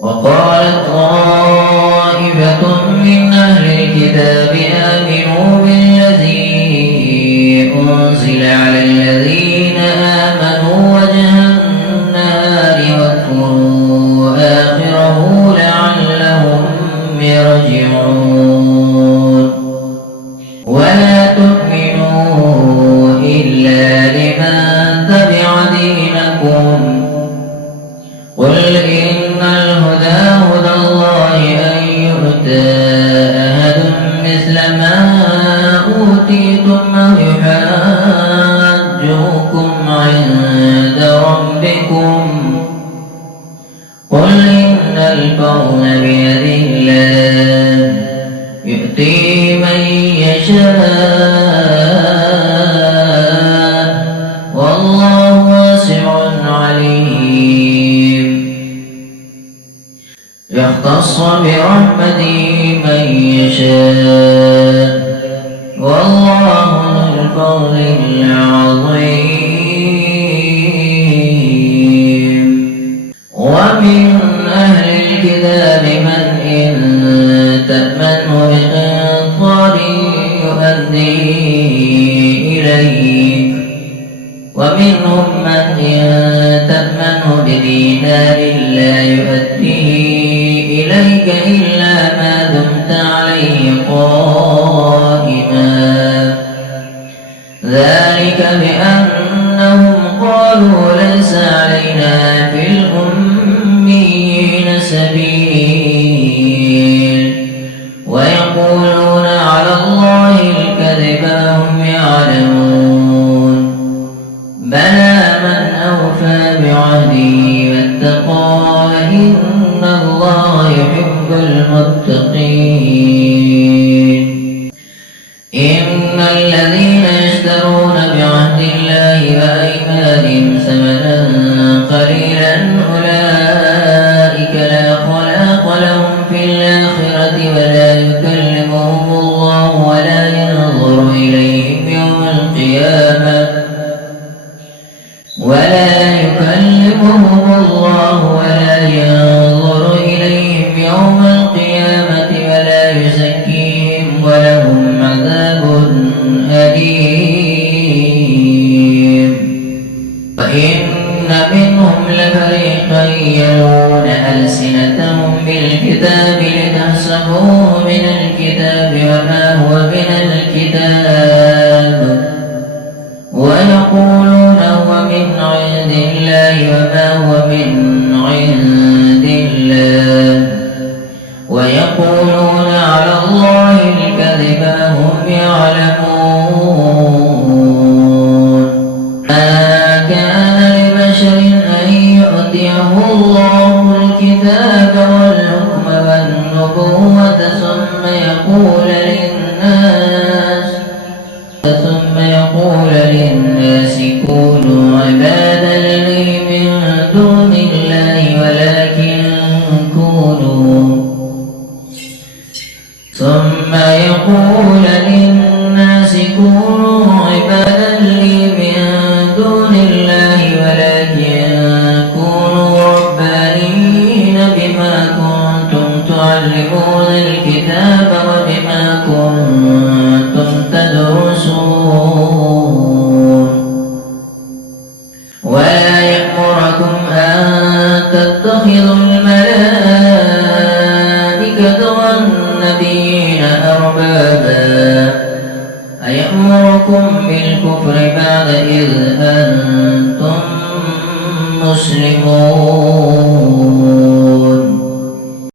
وقالت طائفة من أهل الكتاب آمنوا بالذي أنزل على الذين آمنوا وجه النهار واكفروا آخره لعلهم يرجعون ولا تؤمنوا إلا لمن تبع دينكم قل إن الهدى هدى الله أن يؤتى أحد مثل ما أوتيتم أو يحاجوكم عند ربكم قل إن الفضل بيد الله يؤتي من يشاء والله واسع عليم يختص برحمته من يشاء والله ذو الفضل العظيم ومن أهل الكتاب من إن تأمنه بقنطار يؤدي إليك ومنهم من إن تأمنه بدينار لا يؤدي إليك إلا ما دمت عليه قائما ذلك بأنهم قالوا ليس علينا في الأميين سبيل ويقولون على الله الكذب وهم يعلمون بلى من أوفى بعهده واتقى إن الله يحب المتقين إن الذين يشترون بعهد الله وأيمانهم ثمنا قليلا أولئك لا خلاق لهم في الآخرة ولا يكلمهم الله ولا ينظر إليهم يوم القيامة ولا يكلمهم الله ولا ينظر إليهم يوم القيامة ولا يزكيهم ولهم عذاب أليم وإن منهم لفريقا يلوون ألسنتهم بالكتاب لتحسبوه من الكتاب وما هو من الكتاب ويقولون هو من عند الله وما هو من عند الله ويقولون على الله الكذب وهم يعلمون ما كان لبشر أن يؤتيه الله الكتاب والحكم والنبوة ثم يقول للناس كونوا عبادا لي من دون الله ولكن كونوا ربانيين بما كنتم تعلمون الكتاب وبما كنتم تدرسون ولا يأمركم أن تتخذوا الملائكة والنبيين أربابا أيأمركم بالكفر بعد إذ أنتم مسلمون